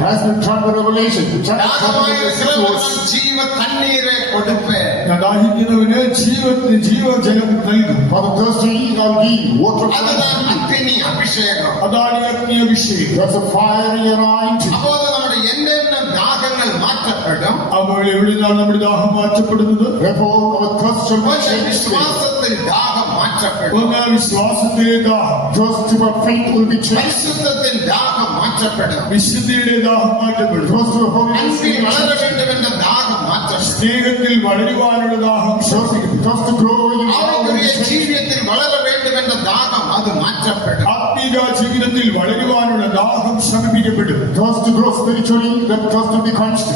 has been taught by revelation. For the thirsty, I'll give water. There's a fiery anointing. Therefore, our thirst shall be changed. Thirst to our faith will be changed. Thirst to holiness. Thirst to grow in power. Thirst to grow spiritually, that thirst will be quenched.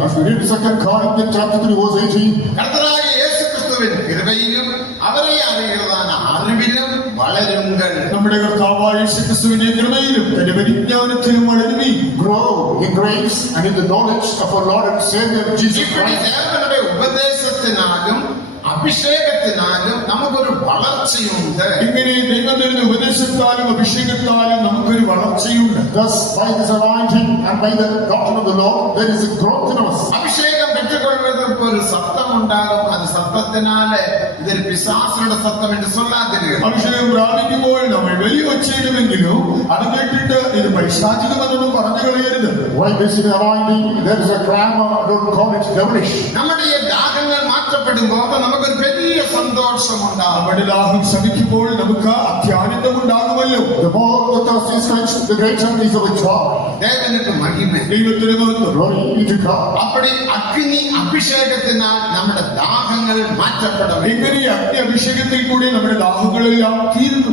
As we read 2 Corinthians chapter 3 verse 18, grow in grace and in the knowledge of our Lord and Savior Jesus Christ. അഭിഷേകത്തിനാലും നമുക്കൊരു വളർച്ചയുണ്ട്. ഇങ്ങനെ ദൈവം തരുന്ന ഉപദേശത്താലും അഭിഷേകത്താലും നമുക്കൊരു വളർച്ചയുണ്ട്. Thus by this anointing and by the doctrine of the Lord there is a growth in us. അഭിഷേകം പെറ്റുകൊള്ളുന്നവർക്ക് ഒരു ശബ്ദം ഉണ്ടാകും. അത് ശബ്ദത്തിനാല് ഇതൊരു പിശാചുകളുടെ ശബ്ദം എന്ന് சொல்லாതിരിക. അഭിഷേകം പ്രാപിക്കുമ്പോൾ നമ്മൾ വലിയ ഒച്ചയിടുമെങ്കിലും അത് കേട്ടിട്ട് ഇത് പൈശാചികമെന്നൊന്നും പറഞ്ഞു കളയരുത്. Why this is anointing? There is a clamor. Don't call it devilish. നമ്മുടെ ഈ ദാഹങ്ങൾ മാറ്റപ്പെടുമ്പോൾ നമുക്കൊരു വലിയ സന്തോഷം ഉണ്ടാകും. നമ്മുടെ ദാഹം ശമിക്കുമ്പോൾ നമുക്ക് അത്യാനന്ദം ഉണ്ടാകുമല്ലോ. The more the thirst is quenched, the greater is our joy. ദേവനുക്ക് മഹിമ. ദൈവത്തിന് മഹത്വം. Glory be to God. അപ്പടി അഗ്നി അഭിഷേകത്തിനാൽ നമ്മുടെ ദാഹങ്ങൾ മാറ്റപ്പെടും. ഇങ്ങനെ അഗ്നി അഭിഷേകത്തിൽ കൂടി നമ്മുടെ ദാഹങ്ങളെല്ലാം തീരുന്നു.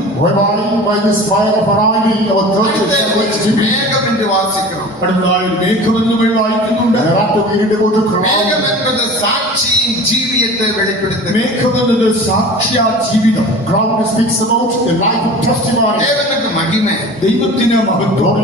By this fire of anointing our thirst is quenched. മേഘമെന്ന് വാസിക്കണം. അടുത്തതായി മേഘമെന്ന് നമ്മൾ വായിക്കുന്നുണ്ട്. മേഘം എന്നത് സാക്ഷിയും ജീവിതത്തെ വെളിപ്പെടുത്തുന്നു. മേഘമെന്നത് സാക്ഷ്യ ജീവിതം. Ground speaks about the life of testimony. ദേവനുക്ക് മഹിമ. ദൈവത്തിന് മഹത്വം.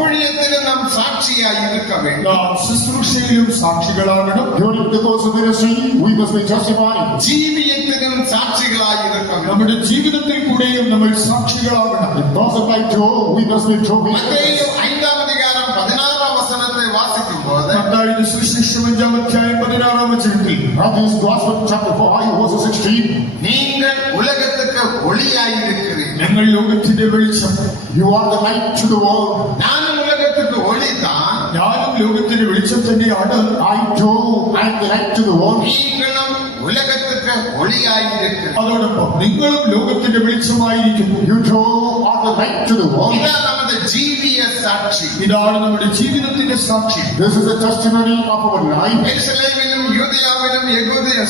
ഊഴിയത്തിന് നാം സാക്ഷിയായി ഇരിക്കണം. നാം ശുശ്രൂഷയിലും സാക്ഷികളാകണം. During the course of ministry we must be testifying. ജീവിതത്തിനും സാക്ഷികളായി ഇരിക്കണം. നമ്മുടെ ജീവിതത്തിൽ കൂടെയും നമ്മൾ സാക്ഷികളാകണം. In those of life too we must be true. Mathai 5-ാം അധികാരം 16-ാം വചനത്തെ വാസിക്കുമ്പോൾ മത്തായിയുടെ സുവിശേഷം 5-ാം അധ്യായം 16-ാം വചനത്തിൽ Matthew's Gospel chapter 5 verse 16 നിങ്ങൾ ഉലകത്തിற்கு ഒളിയായി ഇരിக்கிறீர்கள். നിങ്ങൾ ലോകത്തിന്റെ വെളിച്ചം. You are the light to the world. ഞാനും ഉലകത്തിற்கு ഒളിதான். ഞാനും ലോകത്തിന്റെ വെളിച്ചം തന്നെയാണ്. I too am the light to the world. നിങ്ങളും ഉലകത്തിற்கு ഒളിയായി ഇരിக்கிறீர்கள். അതോടൊപ്പം നിങ്ങളും ലോകത്തിന്റെ വെളിച്ചമായിരിക്കുന്നു. You too are the light to the world. ഇതാണ് നമ്മുടെ ജീവിത സാക്ഷി. ഇതാണ് നമ്മുടെ ജീവിതത്തിന്റെ സാക്ഷി. This is the testimony of our life. യെരുശലേമിലും യൂദയാവിലും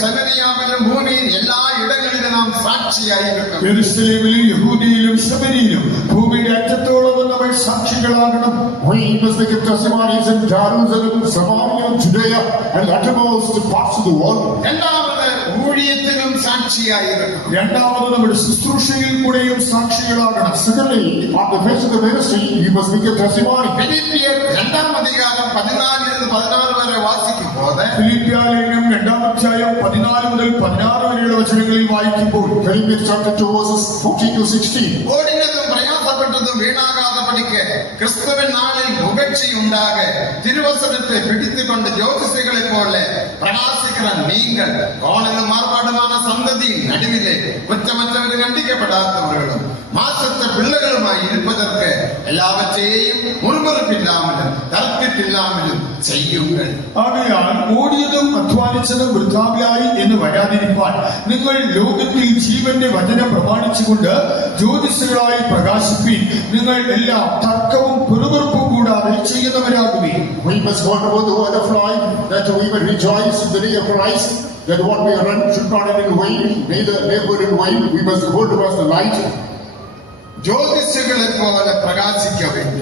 ശമരിയാവിലും ഭൂമിയിൽ എല്ലാ ഇടങ്ങളിലും നാം സാക്ഷിയായിരിക്കണം. യെരുശലേമിലും യഹൂദയിലും ശമരിയിലും ഭൂമിയുടെ അറ്റത്തോളം നമ്മൾ സാക്ഷികളാകണം. We must give testimonies in Jerusalem, Samaria, Judea and uttermost parts of the world. രണ്ടാമത് ഊഴിയത്തിലും സാക്ഷിയായിരിക്കണം. രണ്ടാമത് നമ്മുടെ ശുശ്രൂഷയിൽ കൂടെയും സാക്ഷികളാകണം. Secondly, on the face of the ministry, you must give testimony. ഫിലിപ്പിയർ 2-ാം അധികാരം 14-16 വരെ വാസിക്കുമ്പോൾ ഫിലിപ്പിയ ലേഖനം 2-ാം അധ്യായം 14 മുതൽ 16 വരെയുള്ള വചനങ്ങളിൽ വായിക്കുമ്പോൾ Philippians chapter 2 verses 14-16 ഓടിനതും പ്രയാസപ്പെട്ടതും വീണാകാതെ പഠിക്ക് ക്രിസ്തുവിൻ നാളിൽ മുഖർച്ചയുണ്ടാക തിരുവചനത്തെ പിടിത്തുകൊണ്ട് ജ്യോതിഷികളെ പോലെ പ്രകാശിക്കുന്ന നിങ്ങൾ കോണലും മാർപ്പാടുமான സന്തതിயின் നടുവിലെ കുറ്റമറ്റവരും കണ്ടിക്കപ്പെടാത്തവர்களுം മാസത്തെ പിള്ളകളുമായി ഇരുപ്പതற்கு എല്ലാവറ്റെയും മുറുമുറുപ്പില്ലാമലും തർക്കിപ്പില്ലാമലും ചെയ്യുങ്ങൾ. ആകയാൽ ഓടിയതും അധ്വാനിച്ചതും വൃഥാവിലായി എന്ന് വരാതിരിക്കാൻ നിങ്ങൾ ലോകത്തിൽ ജീവന്റെ വചനം പ്രമാണിച്ചുകൊണ്ട് ജ്യോതിഷകളായി പ്രകാശിപ്പിൻ. നിങ്ങൾ എല്ലാം തർക്കവും പിറുപിറുപ്പും കൂടാതെ ചെയ്യുന്നവരാകുവീൻ. We must hold about the word of life, that we may rejoice in the day of Christ, that what we run should not end in vain, neither labor in vain. We must hold towards the light. ജ്യോതിഷകളെ പോലെ പ്രകാശിക്കാൻ വേണ്ടി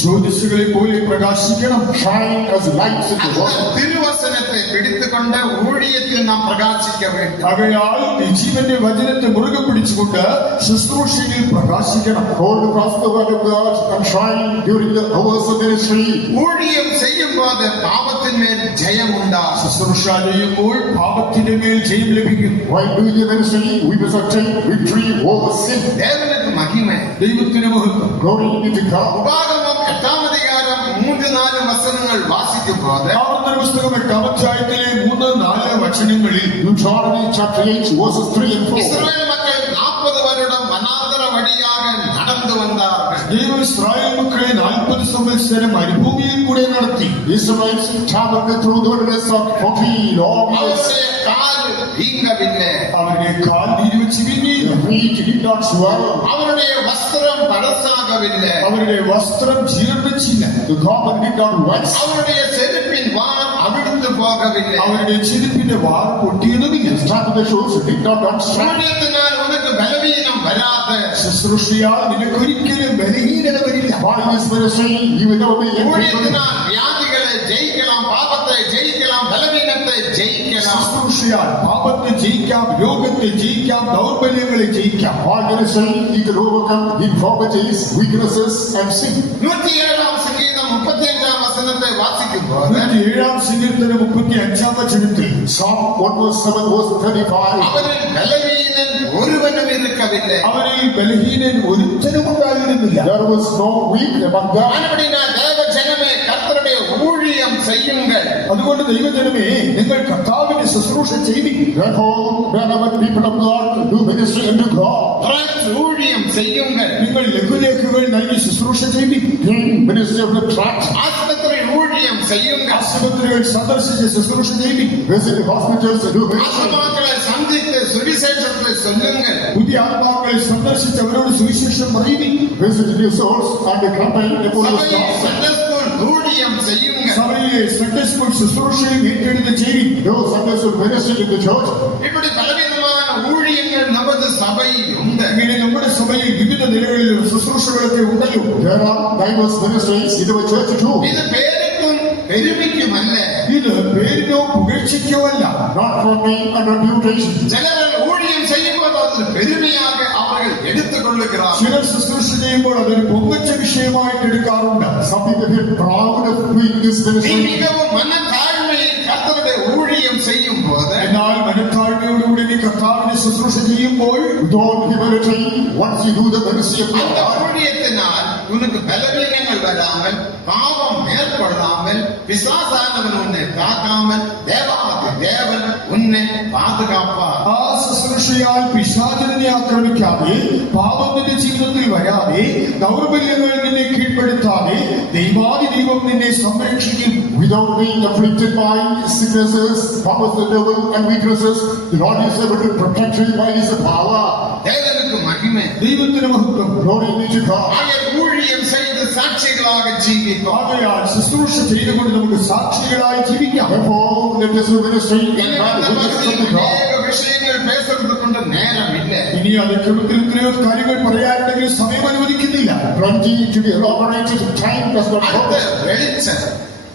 ജ്യോതിഷകളെ പോലെ പ്രകാശിക്കണം. Shine as lights in the world. തിരുവചനത്തെ പിടിച്ചുകൊണ്ട് ഊഴിയത്തിൽ നാം പ്രകാശിക്കാൻ വേണ്ടി. ആകയാൽ ഈ ജീവന്റെ വചനത്തെ മുറുകെ പിടിച്ചുകൊണ്ട് ശുശ്രൂഷയിൽ പ്രകാശിക്കണം. Hold across the word of God and shine during the hours of ministry. ഊഴിയം ചെയ്യുമ്പോൾ പാപത്തിൽ പാപത്തിന്മേൽ ജയമുണ്ടാകും. ശുശ്രൂഷ ചെയ്യുമ്പോൾ പാപത്തിന്റെ മേൽ ജയം ലഭിക്കും. While doing the ministry, we must obtain victory over sin. ദേവനുക്ക് മഹിമ. ദൈവത്തിന് മഹത്വം. Glory be to God. ഉപാഗമം 8-ാം അധികാരം 3-4 വചനങ്ങൾ വാസിക്കുമ്പോൾ ആവർത്തന പുസ്തകം 8-ാം അധ്യായത്തിലെ 3-4 വചനങ്ങളിൽ Deuteronomy chapter 8 verses 3 and 4. Israel മക്കൾ 40 வருடம் വനാന്തര വഴിயாக നടന്നു വന്നാர்கள். ദൈവം ഇസ്രായേൽ മക്കളെ 40 സംവത്സരം മരുഭൂമിയിൽ കൂടെ നടത്തി. Israelites traveled through the wilderness of 40 long years. അവരുടെ കാൽ വീങ്ങവില്ല. അവരുടെ കാൽ നീരുവച്ച് വിങ്ങി. Their feet did not swell. അവരുടെ വസ്ത്രം പഴസാകവില്ല. അവരുടെ വസ്ത്രം ജീർണിച്ചില്ല. The garment did not wax. അവരുടെ ചെരുപ്പിൻ വാർ അവിടുന്ന് പോകവില്ല. അവരുടെ ചെരുപ്പിന്റെ വാർ പൊട്ടിയതുമില്ല. The strap of the shoes did not unstrap. ഊഴിയത്തിനാൽ ഉനക്ക് ബലവീനം വരാതെ. ശുശ്രൂഷയാൽ നിനക്കൊരിക്കലും ബലഹീനത വരില്ല. By this ministry, you will never be able to. ഊഴിയത്തിനാൽ വ്യാധികളെ ജയിക്കണം, പാപത്തെ ജയിക്കണം, ബലവീനത്തെ ജയിക്കണം. ശുശ്രൂഷയാൽ പാപത്തെ ജയിക്കാം, രോഗത്തെ ജയിക്കാം, ദൗർബല്യങ്ങളെ ജയിക്കാം. By ministry, you can overcome infirmities, weaknesses, and sin. 107-ാം സംഗീതം 35-ാം വചനത്തെ വാസിക്കുമ്പോൾ 7-ാം സങ്കീർത്തനം 35-ാം വചനത്തിൽ Psalm 1:7 verse 35. അവരിൽ ബലവീനൻ ഒരുവനും ഇരിക്കവില്ല. അവരിൽ ബലഹീനൻ ഒരുത്തനും ഉണ്ടായിരുന്നില്ല. There was no weak among them. ആനപടിനാൽ ദേവജനമേ കർത്തരുടെ ഊഴിയം ചെയ്യുங்கள். അതുകൊണ്ട് ദൈവജനമേ, നിങ്ങൾ കർത്താവിന്റെ ശുശ്രൂഷ ചെയ്തി. Therefore, whenever people of God do ministry unto God, trust ഊഴിയം ചെയ്യുங்கள். നിങ്ങൾ ലഘുലേഖകൾ നൽകി ശുശ്രൂഷ ചെയ്തി. in ministry of the tract, ആസ്പത്രി ഊഴിയം ചെയ്യുங்கள். ആശുപത്രികൾ സന്ദർശിച്ച് ശുശ്രൂഷ ചെയ്തി. visit hospitals and do ministry. ആത്മാക്കളെ സന്ധിത്ത് സുവിശേഷത്തെ ചൊല്ലുங்கள். പുതിയ ആത്മാക്കളെ സന്ദർശിച്ച് അവരോട് സുവിശേഷം പറയുവി. Visit new souls and campaign the full of സഭയിൽ God. സൺഡേ സ്കൂൾ ഊഴിയം ചെയ്യുங்கள். സഭയിലെ സൺഡേ സ്കൂൾ ശുശ്രൂഷയും ഏറ്റെടുത്ത് ചെയ്തി. Those Sunday school ministry in the church. இப்படி பலவிதமான ஊழியங்கள் நமது சபையில் உண்டு. അങ്ങനെ നമ്മുടെ സഭയിൽ വിവിധ നിലകളിലുള്ള ശുശ്രൂഷകളൊക്കെ ഉണ്ടല്ലോ. There are diverse ministries in our church too. ഇത് പേരുക്കും പെരുമയ്ക്കുമല്ല. ഇത് പേരിനോ പുകഴ്ചയ്ക്കോ അല്ല. Not for name and reputation. ചിലർ ഊഴിയം ചെയ്യുമ്പോൾ അതിന് പെരുമയാക അവർ എടുത്തുകൊള്ളുகிறாർ. ചിലർ ശുശ്രൂഷ ചെയ്യുമ്പോൾ അതൊരു പൊങ്ങച്ച വിഷയമായിട്ട് എടുക്കാറുണ്ട്. Some people feel proud of doing this നീ ministry. മികവും മനത്താഴ്മയിൽ കർത്തരുടെ ഊഴിയം ചെയ്യുമ്പോൾ എന്നാൽ മനത്താഴ്മയോടുകൂടി നീ കർത്താവിന്റെ ശുശ്രൂഷ ചെയ്യുമ്പോൾ Without humility, once you do the ministry of அந்த God, ஊழியத்தினால் உனக்கு பலவீனங்கள் வராமல், பாவம் மேற்கொள்ளாமல், பிசாசானவன் உன்னை தாக்காமல், தேவாதி தேவன் உன்னை பாதுகாப்பார். ആ ശുശ്രൂഷയാൽ പിശാചിനെ ആക്രമിക്കാതെ, പാപം നിന്റെ ജീവിതത്തിൽ വരാതെ, ദൗർബല്യങ്ങൾ നിന്നെ കീഴ്പ്പെടുത്താതെ ദൈവാദി ദൈവം നിന്നെ സംരക്ഷിക്കും. without being afflicted by sicknesses, powers of the devil and weaknesses, the Lord is able to protect you by His power. தேவனுக்கு மகிமை. ദൈവത്തിന് മഹത്വം. Glory be to God. ஆகிய ஊழியம் செய்து சாட்சிகளாக ஜீவிப்போம். ആകയാൽ ശുശ്രൂഷ ചെയ്തുകൊണ്ട് നമുക്ക് സാക്ഷികളായി ജീവിക്കാം. Therefore, let us do ministry and இந்த have witness பகுதியில் unto God. அநேக விஷயங்கள் பேசுறது கொண்டு நேரம் இல்லை. ഇനി അതിക്രമത്തിൽ എത്രയോ കാര്യങ്ങൾ പറയാനുണ്ടെങ്കിൽ സമയം അനുവദിക്കുന്നില്ല. Plenty to be elaborated, time does not அடுத்த hold. வெளிச்சம்.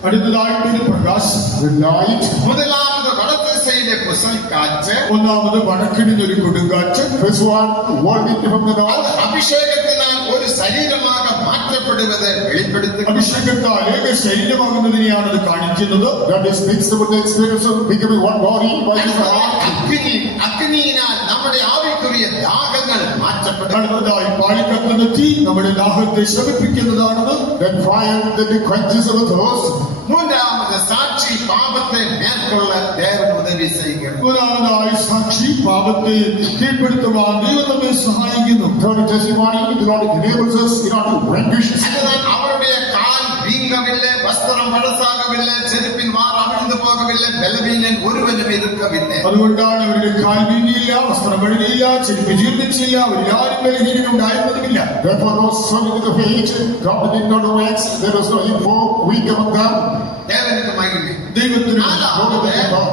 അടുത്തതായിട്ടൊരു പ്രകാശം. The light, முதலாவது வடக்கு செய்த புசல் காற்று. ഒന്നാമത് വടക്കിടുന്നൊരു കൊടുങ്കാറ്റ്. first one, whirlwind from the north. அது அபிஷேகத்தினால் ஒரு சரீரமாக மாற்றப்படுவதை வெளிப்படுத்துகிறது. അഭിഷേകത്താൽ ഏക ശരീരമാകുന്നതിനെയാണ് ഇത് കാണിക്കുന്നത്. That is mixed with the experience of becoming one body by His heart. அக்னியினால் நம்முடைய ஆவிக்குரிய தாகங்கள் மாற்றப்படுகிறது. അടുത്തതായി പാളിക്കത്തുന്ന തീ നമ്മുടെ ദാഹത്തെ ശമിപ്പിക്കുന്നതാണത്. Then fire that quenches our thirst. மூன்றாவது சாட்சி பாவத்தை மேற்கொள்ள தேவன் உதவி செய்கிறது. മൂന്നാമതായി സാക്ഷി പാപത്തെ കീഴ്പ്പെടുത്തുവാൻ ദൈവം നമ്മെ സഹായിക്കുന്നു. Third testimony, the Lord enables us in order to vanquish sin. அதுதான் அவருடைய கால் வீங்கவில்லை, வஸ்திரம் பழசாகவில்லை, செருப்பின் வார் அவிழ்ந்து போகவில்லை, பலவீனன் ஒருவனும் இருக்கவில்லை. അതുകൊണ്ടാണ് അവരുടെ കാൽ വീങ്ങിയില്ല, വസ്ത്രം അഴുകിയില്ല, ചെരുപ്പ് ജീർണിച്ചില്ല, അവരിൽ ആരും ബലഹീനനുണ്ടായിരുന്നതുമില്ല. Therefore, no swelling in the feet, God did not wax, there was no info, weak among them. தேவனுக்கு மகிமை. ദൈവത്തിന് நாலாவது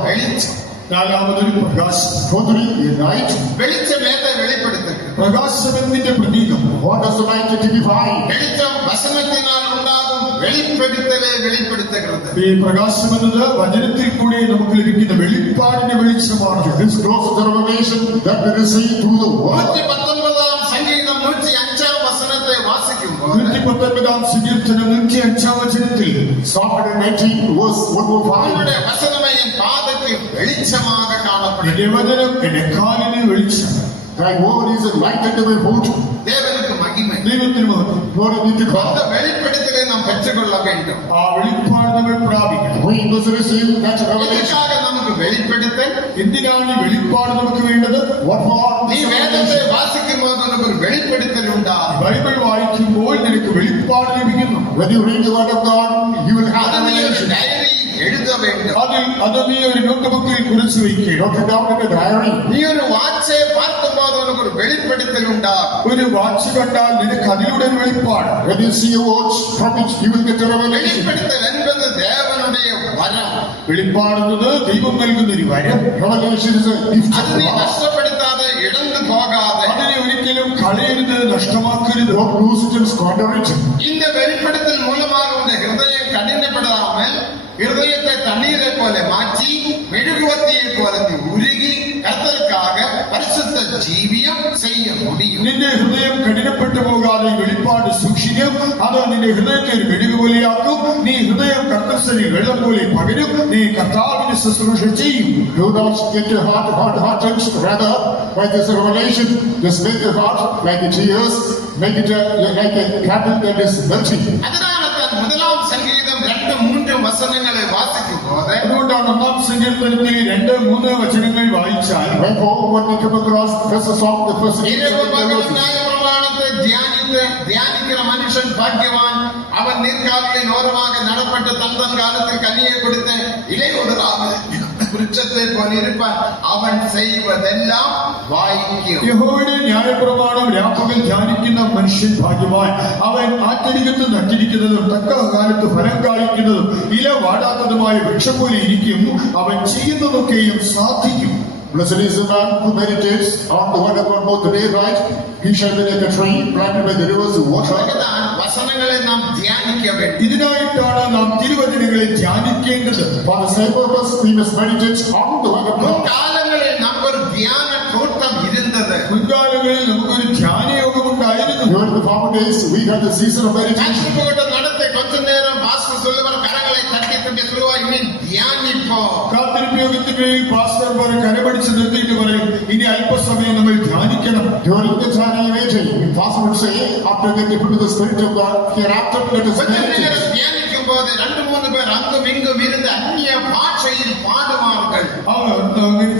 வெளிச்சம். നാലാമതൊരു പ്രകാശം. Fourthly, the light. வெளிச்சம் ஏதை வெளிப்படுத்துகிறது. പ്രകാശമെന്നതിന്റെ പ്രതീകം. What does the light typify? வெளிச்சம் வசனத்தினால் உண்டாகும் வெளிப்படுத்தலை வெளிப்படுத்துகிறது. ഈ പ്രകാശം എന്നത് വചനത്തിൽ കൂടി നമുക്ക് ലഭിക്കുന്ന വെളിപ്പാടിന്റെ വെളിച്ചമാണ്. This grows the revelation that we receive through the word. 119 சங்கீதம் 105 வசனத்தை வாசிக்கும்போது 119 സങ്കീർത്തനം 105 വചനത്തിൽ Psalm 119 verse 105. உன்னுடைய வசனம் என் பாதைக்கு வெளிச்சமாக காணப்படும். എന്റെ വചനം എന്റെ കാലിന് വെളിച്ചം. Thy word is a light unto my foot. தேவனுக்கு மகிமை. ദൈവത്തിന് മഹത്വം. Glory be to அந்த God. வெளிப்படுத்தலை நாம் பெற்றுக்கொள்ள வேண்டும். ആ വെളിപ്പാട് നമ്മൾ പ്രാപിക്കണം. We must receive that revelation. இதற்காக நமக்கு வெளிப்படுத்தல். എന്തിനാണ് ഈ വെളിപ്പാട് നമുക്ക് വേണ്ടത്? What for? நீ வேதத்தை வாசிக்கும் போது உனக்கு ஒரு வெளிப்படுத்தல் உண்டாகும். ബൈബിൾ വായിക്കുമ്പോൾ നിനക്ക് വെളിപ്പാട് ലഭിക്കുന്നു. When you read the word of God, you will have அதை நீ ஒரு revelation. டைரி எழுத வேண்டும். അത് നീ ഒരു നോട്ട് ബുക്കിൽ കുറിച്ച് വയ്ക്കണം. Not it down in a diary. நீ ஒரு வாட்சை பார்க்கும் போது உனக்கு ஒரு வெளிப்படுத்தல் உண்டாகும். ഒരു വാച്ച് കണ്ടാൽ നിനക്ക് അതിലൂടെ ഒരു വെളിപ്പാട്. When you see a watch from it, you will get a revelation. வெளிப்படுத்தல் என்பது தேவனுடைய வரம். വെളിപ്പാടുന്നത് ദൈവം നൽകുന്ന ഒരു വരം. Revelation is a gift அது of நீ God. നഷ്ടപ്പെടുത്താതെ ഇഴന്നു പോകാതെ അതിനെ ഒരിക്കലും കളയരുത്, നഷ്ടമാക്കരുത്. Don't lose it and squander it. இந்த வெளிப்படுத்தல் மூலமாக உங்கள் ஹிருதயம் கடினப்படாமல் ஹிருதயத்தை தண்ணீரை போல மாற்றி மெழுகுவர்த்தியை போல நீ உருகி கர்த்தருக்காக பரிசுத்த ஜீவியம் செய்ய முடியும். നിന്റെ ഹൃദയം കഠിനപ്പെട്ടു പോകാതെ ഈ വെളിപ്പാട് സൂക്ഷിക്കും. അത് നിന്റെ ഹൃദയത്തെ ഒരു മെഴുകു പോലെയാക്കും. നീ ഹൃദയം കർത്തസരി വെള്ളം പോലെ പകരും. നീ കർത്താവിന് ശുശ്രൂഷ ചെയ്യും. Do not get your heart, rather, by this revelation, just make your heart like a tears, make it like a candle that is melting. அதனால தான் முதலாம் சங்கீதம் 2-3 வசனங்களை வாசிக்கும் போது അതുകൊണ്ടാണ് 1-ാം സങ്കീർത്തനത്തിൽ 2-3 വചനങ്ങൾ വായിച്ചാൽ Wherefore, when we come across the first song, the first இரவு பகலும் நியாயப்பிரமாணத்தை தியானிக்கிற மனுஷன் பாக்கியவான். அவன் நீர்க்கால்களின் ஓரமாக நடப்பட்டு தன் காலத்தில் கனியை கொடுத்த இலையோடு விருட்சத்தை போல் இருப்பான். அவன் செய்வதெல்லாம் வாய்க்கும். യഹോവയുടെ ന്യായപ്രമാണം രാപ്പകൽ ധ്യാനിക്കുന്ന മനുഷ്യൻ ഭാഗ്യവാൻ. അവൻ ആറ്റരികത്തും നട്ടിരിക്കുന്നതും തക്ക കാലത്ത് ഫലം കായ്ക്കുന്നതും ഇല വാടാത്തതുമായ വൃക്ഷം പോലെ ഇരിക്കും. അവൻ ചെയ്യുന്നതൊക്കെയും സാധിക്കും. Blessed is the man who meditates on the word of God both day and night. He shall be like a tree planted by the rivers of water. அதுதான் வசனங்களை நாம் தியானிக்க வேண்டும். ഇതിനായിട്ടാണ് നാം തിരുവചനങ്ങളെ ധ്യാനിക്കേണ്ടത്. For the same purpose, we must meditate on the word of God. முன்காலங்களில் நமக்கு ஒரு தியான கூட்டம் இருந்தது. മുൻകാലങ്ങളിൽ നമുക്കൊരു ധ്യാനയോഗം ഉണ്ടായിരുന്നു. During the former days, we had the season of meditation. கூட்டம் நடத்த கொஞ்ச நேரம் பாஸ்டர் சொல்லுவார், கரங்களை தட்டி தட்டி சொல்லுவார், இனி தியானிப்போம். കാത്തിരിപ്പ് യോഗത്തിനിടയിൽ പാസ്റ്റർമാർ കരപടിച്ച് നിർത്തിയിട്ട് പറയും, ഇനി അല്പസമയം നമ്മൾ ധ്യാനിക്കണം. During the time meeting, the pastor would say, after getting into the spirit of God, hereafter let us கொஞ்ச meditate. நேரம் தியானிக்கும் போது 2-3 பேர் அங்கும் இங்கும் இருந்து அந்நிய பாஷையில் பாடுவார்கள். അവർ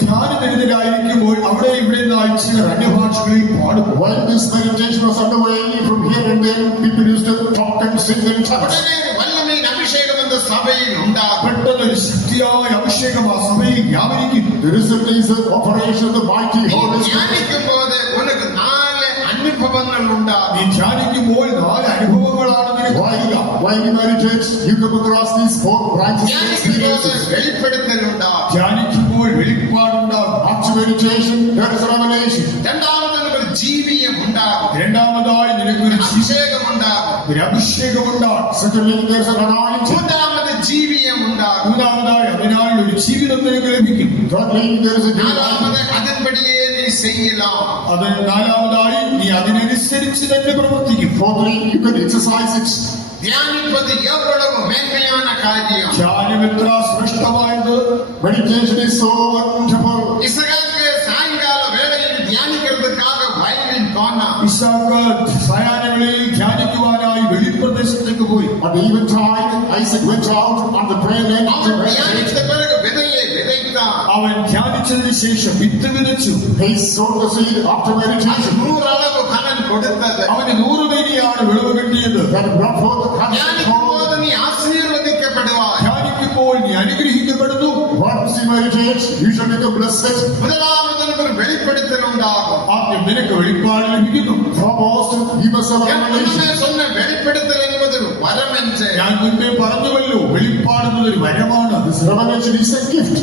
ധ്യാനത്തിനായിരിക്കുമ്പോൾ അവിടെ ഇവിടെ നിന്നായി ചിലർ അന്യഭാഷകളിൽ പാടും. While this meditation was underway, from here and there, people used to talk and sing in tongues. உடனே வல்லமையின் அபிஷேகம் அந்த சபையில் உண்டாகும். പെട്ടെന്നൊരു ശക്തിയായ അഭിഷേകം ആ സഭയിൽ വ്യാപരിക്കും. The result is the operation of the mighty நீ Holy Spirit. தியானிக்கும் போது உனக்கு 4 அனுபவங்கள் உண்டாகும். നീ ധ്യാനിക്കുമ്പോൾ 4 അനുഭവങ്ങളാണ് നിനക്ക് വരിക. While you meditate, you come across these 4 branches of தியானிக்கும் போது experiences. வெளிப்படுத்தல் உண்டாகும். ധ്യാനിക്കുമ്പോൾ വെളിപ്പാടുണ്ടാകും. After meditation, there is a revelation. இரண்டாவது ஒரு ஜீவியம் உண்டாகும். രണ്ടാമതായി നിനക്കൊരു அபிஷேகம் உண்டாகும். ഒരു അഭിഷേകമുണ്ടാകും. Secondly, there is an anointing. மூன்றாவது ஜீவியம் உண்டாகும். മൂന്നാമതായി അതിനാൽ ഒരു ജീവിതം നിനക്ക് ലഭിക്കും. Thirdly, there is a divine. நாலாவது அதன்படியே நீ செய்யலாம். അത് നാലാമതായി നീ അതിനനുസരിച്ച് തന്നെ പ്രവർത്തിക്കും. Fourthly, you can exercise it. தியானிப்பது எவ்வளவு மேன்மையான காரியம். ധ്യാനം എത്ര ശ്രേഷ്ഠമായത്. Meditation is so wonderful. இசகாக்கு சாயங்கால வேளையில் தியானிக்கிறதுக்காக வயலில் போனான். ഇസാക്ക് സായാഹ്നങ്ങളിൽ ധ്യാനിക്കുവാനായി വെളിപ്രദേശത്തേക്ക് പോയി. At the eventide, Isaac went out on the prayer land to அவன் meditate. தியானித்த பிறகு விதையை விதைத்தான். അവൻ ധ്യാനിച്ചതിന് ശേഷം വിത്ത് വിതച്ചു. He sowed the seed after அது meditation. 100 அளவு பலன் கொடுத்தது. അവന് 100 വേദിയാണ് വിളവ് കിട്ടിയത്. That brought forth the தியானிக்கும் harvest. போது நீ ஆசீர்வதிக்கப்படுவாய். ധ്യാനിക്കുമ്പോൾ നീ അനുഗ്രഹിക്കപ്പെടുന്നു. Once you meditate, you shall become blessed. முதலாவது ஒரு வெளிப்படுத்தல் உண்டாகும். ആദ്യം നിനക്ക് വെളിപ്പാട് ലഭിക്കുന്നു. Foremost, you must have a N revelation. முன்னே சொன்ன வெளிப்படுத்தல் என்பது ஒரு வரம் என்று. ഞാൻ മുൻപേ പറഞ്ഞുവല്ലോ, വെളിപ്പാടുന്നത് ഒരു വരമാണ്. This revelation is a gift.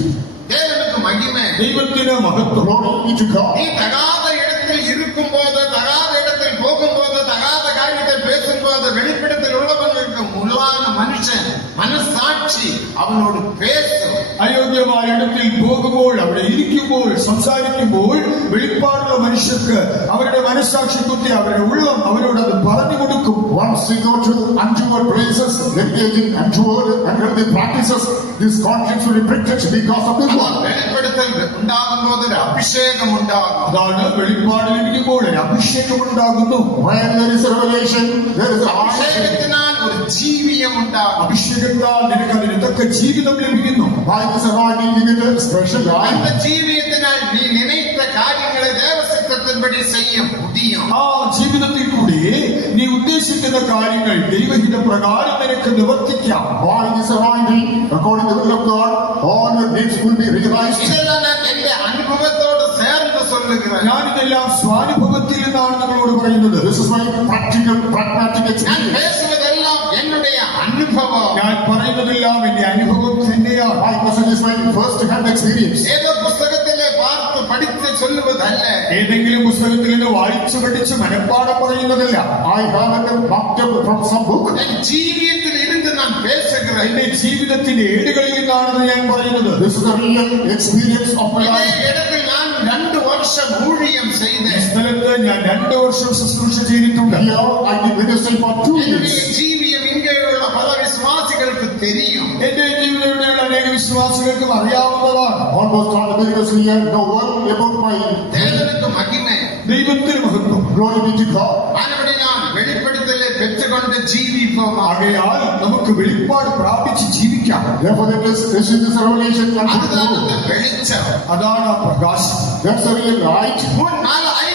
தேவனுக்கு மகிமை. ദൈവത്തിന് മഹത്വം. Glory be to God. நீ தகாத இடத்தில் இருக்கும் போது, தகாத இடத்தில் போகும் போது, தகாத காரியத்தை பேசும் போது வெளிப்படுத்தல் உள்ளவர்களுக்கு உள்ளான மனுஷன் மனசாட்சி அவனோடு பேசும். അയോഗ്യമായ ഇടത്തിൽ പോകുമ്പോൾ അവിടെ ഇരിക്കുമ്പോൾ സംസാരിക്കുമ്പോൾ വെളിപ്പാടുള്ള മനുഷ്യർക്ക് അവരുടെ മനസ്സാക്ഷി കുത്തി അവരുടെ ഉള്ളം അവരോട് അത് പറഞ്ഞു കൊടുക്കും. Once we go to untoward places, engaging untoward unhealthy practices, this conscience will be pricked because of this one. വെളിപ്പെടുത്തൽ ഉണ്ടാകുമ്പോൾ ഒരു അഭിഷേകം ഉണ്ടാകും. അതാണ് വെളിപ്പാടിലിരിക്കുമ്പോൾ ഒരു അഭിഷേകം ഉണ്ടാകുന്നു. When there is a revelation, there is a അഭിഷേകത്തിനാൽ ഒരു ജീവിയം ഉണ്ടാകും. അഭിഷേകത്താൽ നിനക്ക് അതിന് തക്ക ജീവിതം ലഭിക്കുന്നു. by this anointing you get a special life. அந்த ജീവിതത്തിനാൽ നീ നിனைத்த കാര്യങ്ങളെ ദൈവസിദ്ധത്തിൻപടി ചെയ്യും முடியும். ആ ജീവിതത്തിൽ കൂടി നീ ഉദ്ദേശിക്കുന്ന കാര്യങ്ങൾ ദൈവഹിത പ്രകാരം നിനക്ക് നിവർത്തിക്കാം. By this anointing, according to the will of God, all your needs will be realized. ഇതെല്ലാം ഞാൻ എന്റെ അനുഭവത്തോട് ചേർന്ന് சொல்லுகிறேன். ഞാനിതെല്ലാം സ്വാനുഭവത്തിൽ നിന്നാണ് നിങ്ങളോട് പറയുന്നത്. This is my practical, pragmatic ഞാൻ experience. பேசுவதெல்லாம் என்னுடைய അനുഭവം. ഞാൻ പറയുന്നതെല്ലാം എന്റെ അനുഭവം തന്നെയാണ്. My message is my first-hand experience. ഏതോ പുസ്തകത്തിലെ പാർത്ത് പഠിച്ച് ചൊല്ലുവതല്ല. ഏതെങ്കിലും പുസ്തകത്തിൽ നിന്ന് വായിച്ചു പഠിച്ച് മനഃപ്പാഠം പറയുന്നതല്ല. I haven't marked up from some book. എന്റെ ജീവിതത്തിൽ ഇരുന്ന് ഞാൻ പേശുகிறேன். എന്റെ ജീവിതത്തിന്റെ ഏടുകളിൽ നിന്നാണെന്ന് ഞാൻ പറയുന്നത്. This is a real experience of my ഇതേ life. ഇടത്തിൽ ഞാൻ 2 വർഷം ഊഴിയം ചെയ്ത് ഈ സ്ഥലത്ത് ഞാൻ 2 വർഷം ശുശ്രൂഷ ചെയ്തിട്ടുണ്ട്. Here I did ministry for 2 என்னுடைய years. ജീവിതം ഇങ്ങനെയുള്ള പല വിശ്വാസികൾക്ക് தெரியும். എന്റെ ജീവിതത്തിലുള്ള അനേക വിശ്വാസികൾക്കും അറിയാവുന്നതാണ്. Almost all the believers here know well about my தேவனுக்கு மகிமை. ദൈവത്തിന് മഹത്വം. glory be to God. ആനപടിനാൽ വെളിപ്പെടുത്തലെ പെറ്റുകൊണ്ട് ജീവിപ്പோம். ആകയാൽ നമുക്ക് വെളിപ്പാട് പ്രാപിച്ച് ജീവിക്കാം. Therefore, this is this revelation unto அதுதான் அந்த you. வெளிச்சம். അതാണ് ആ പ്രകാശം. That's the real light. 5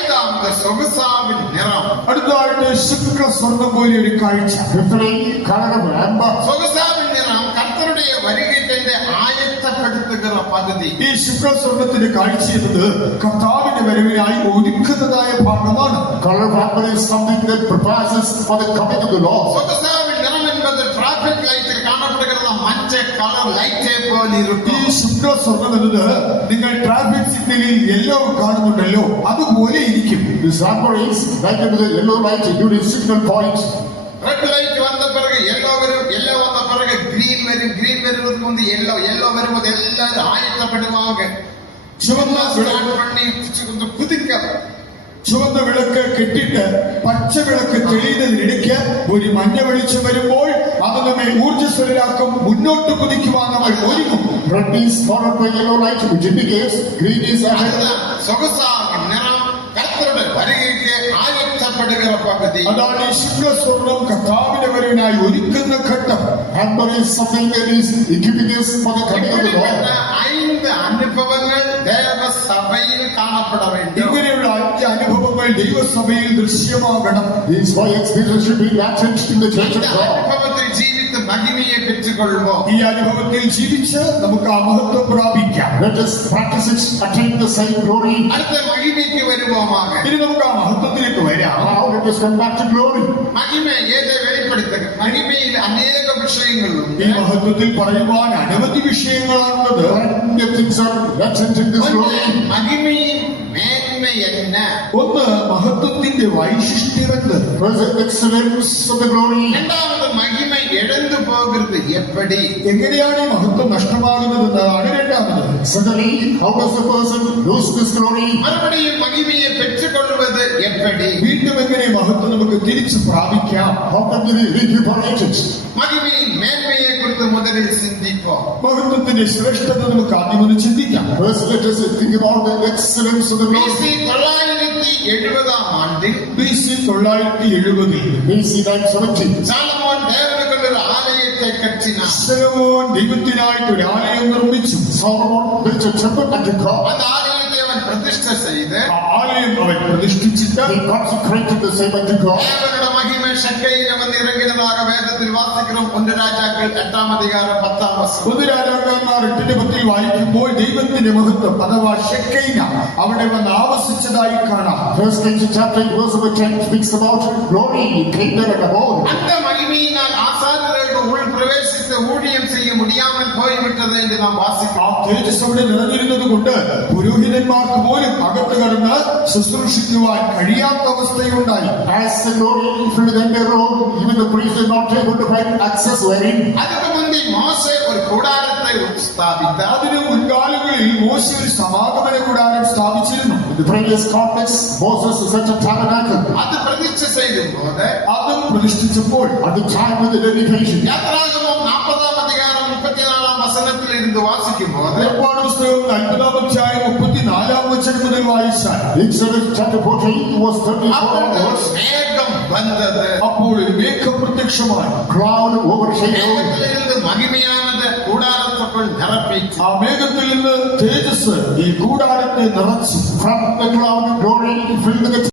சொகுசாவின் நிறம். അടുത്തതായിട്ട് ശുക്ല സ്വർണ്ണം പോലെ ഒരു കാഴ്ച. Fifthly, color of amber. சொகுசாவின் நிறம் கர்த்தருடைய வருகைக்கு ആയത്തപ്പെടുത്തുகிற പദ്ധതി. ഈ ശുക്ല സ്വർണ്ണത്തിന്റെ കാഴ്ച എന്നത് കർത്താവിന്റെ വരവിനായി ഒരുക്കുന്നതായ ഭാഗമാണ്. Color of amber is something that prepares us for the coming of the Lord. சொகுசாவின் நிறம் என்பது டிராபிக் லைட்டில் കാണപ്പെടുகிற മഞ്ഞ കളർ ലൈറ്റ് പോലെ ഈ இருக்கும். ശുക്ല സ്വർണ്ണം എന്നത് നിങ്ങൾ ട്രാഫിക് സിഗ്നലിൽ യെല്ലോ കാണുന്നുണ്ടല്ലോ അതുപോലെ ഇരിക്കും. This amber is like the yellow light during signal point. Red light வந்த பிறகு yellow வரும், yellow வந்த பிறகு green வரும், green வருவதற்கு முந்தி yellow, yellow வரும்போது எல்லாரும் ஆயத்தப்படுவாங்க. ചുവന്ന ஸ்டார்ட் பண்ணி குதிக்க. ചുവന്ന വിളക്ക് കെട്ടിട്ട് പച്ച വിളക്ക് തെളിയുന്നതിനിടയ്ക്ക് ഒരു മഞ്ഞ വെളിച്ചം വരുമ്പോൾ അത് നമ്മെ ഊർജ്ജസ്വലരാക്കും. മുന്നോട്ട് കുതിക്കുവാൻ നമ്മൾ ഒരുങ്ങും. Red is followed by yellow light, which indicates green is ahead. அதுதான் சொகுசாவின் நிறம் கர்த்தருடைய வருகைக்கு ஆயத்தப்படுகிற பகுதி. അതാണ് ഈ ശുക്ല സ്വർണ്ണം കർത്താവിന്റെ വരവിനായി ഒരുക്കുന്ന ഘട്ടം. Amber is something that is equipping us for the coming of the Lord. 5 അനുഭവങ്ങൾ ദേവ സഭയിൽ കാണപ്പെട வேண்டும். ഇങ്ങനെയുള്ള 5 അനുഭവങ്ങൾ ദൈവസഭയിൽ ദൃശ്യമാകണം. These 5 experiences should be latent in the church of இந்த God. അനുഭവത്തിൽ ജീവിത്ത് മഹിമയെ പെற்றுകൊള്ളുவோம். ഈ അനുഭവത്തിൽ ജീവിച്ച് നമുക്ക് ആ മഹത്വം പ്രാപിക്കാം. Let us practice it, attain the same glory. അടുത്ത മഹിമയ്ക്ക് വരുவோமாக. ഇനി നമുക്ക് ആ മഹത്വത്തിലേക്ക് വരാം. Now let us come back to glory. മഹിമ ഏതെ വെളിപ്പെടുത്തുക. മഹിമയിൽ അനേക വിഷയങ്ങളുണ്ട്. ഈ മഹത്വത്തിൽ പറയുവാൻ അനവധി വിഷയങ്ങളാണുള്ളത്. Plenty of things are latent in this glory. മഹിമയിൽ മേന്മ என்ன? ഒന്ന് മഹത്വത്തിന്റെ വൈശിഷ്ട്യം എന്ത്? First, the excellence of the glory. இரண்டாவது மகிமை இழந்து போகிறது எப்படி? എങ്ങനെയാണ് ഈ മഹത്വം നഷ്ടമാകുന്നത് എന്നതാണ് രണ്ടാമത്. Secondly, how does the person lose this glory? மறுபடியும் மகிமையை பெற்றுக்கொள்வது எப்படி? വീണ്ടും എങ്ങനെ മഹത്വം നമുക്ക് തിരിച്ചു പ്രാപിക്കാം? How can we recuperate it? மகிமையின் மேன்மையை குறித்து முதலில் சிந்திப்போம். മഹത്വത്തിന്റെ ശ്രേഷ്ഠത നമുക്ക് ആദ്യം ഒന്ന് ചിന്തിക്കാം. First, let us think about the excellence of the glory. BC 970 ஆண்டில் BC 970 BC 970. சாலமோன் தேவனுக்கு ஒரு ஆலயத்தை கட்டினார். ശലോമോൻ ദൈവത്തിനായിട്ട് ഒരു ആലയം നിർമ്മിച്ചു. Solomon built a temple unto God. அந்த ஆலயத்தை அவன் பிரதிஷ்டை செய்து ആ ആലയം അവൻ പ്രതിഷ്ഠിച്ചിട്ട് He consecrated the same unto God. தேவனோட மகிமை சக்கையில வந்து இறங்கினதாக வேதத்தில் வாசிக்கிறோம். 1 രാജാക്കൾ 8-ാം അധികാരം 10-ാം വചനം. ഒന്ന് രാജാക്കന്മാർ 8:10 വായിക്കുമ്പോൾ ദൈവത്തിന്റെ മഹത്വം അഥവാ ഷെക്കൈന അവിടെ വന്ന് ആവസിച്ചതായി കാണാം. First Kings chapter 8 verse number 10 speaks about glory came there and abode. அந்த மகிமையினால் ஆசாரியர்களுக்கு உள் பிரவேசித்து ஊழியம் செய்ய முடியாமல் போய்விட்டது என்று நாம் ആ வாசிக்கிறோம். തേജസ് അവിടെ നിറഞ്ഞിരുന്നത് കൊണ്ട് പുരോഹിതന്മാർക്ക് പോലും അകത്ത് കടന്ന് ശുശ്രൂഷിക്കുവാൻ കഴിയാത്ത അവസ്ഥയുണ്ടായി. As the glory filled the entire room, even the priest is not able to find access wherein. அதுக்கு முந்தி மோசே ஒரு கூடாரத்தை ஸ்தாபித்தார். അതിന് മുൻകാലങ്ങളിൽ മോശെ ഒരു സമാഗമന കൂടാരം സ്ഥാപിച്ചിരുന്നു. In the previous context, Moses set a tabernacle. அது பிரதிஷ்டை செய்யும் போது അതും പ്രതിഷ്ഠിച്ചപ്പോൾ At the time of the dedication, யாத்திராகமம் 40 அதிகாரம் 34 வசனத்தில் இருந்து வாசிக்கும் போது വെളിപ്പാട് പുസ്തകം 40-ാം അധ്യായം 34-ാം വചനം മുതൽ വായിച്ചാൽ Exodus chapter 14 was 34 அப்பொழுது verse. மேகம் வந்தது. അപ്പോൾ ഒരു മേഘം പ്രത്യക്ഷമായി. Cloud overshadowed. மேகத்திலிருந்து மகிமையானது கூடாரத்துக்குள் நிரப்பிற்று. ആ മേഘത്തിൽ നിന്ന് തേജസ് ഈ കൂടാരത്തെ നിറച്ചു. From the cloud, glory filled the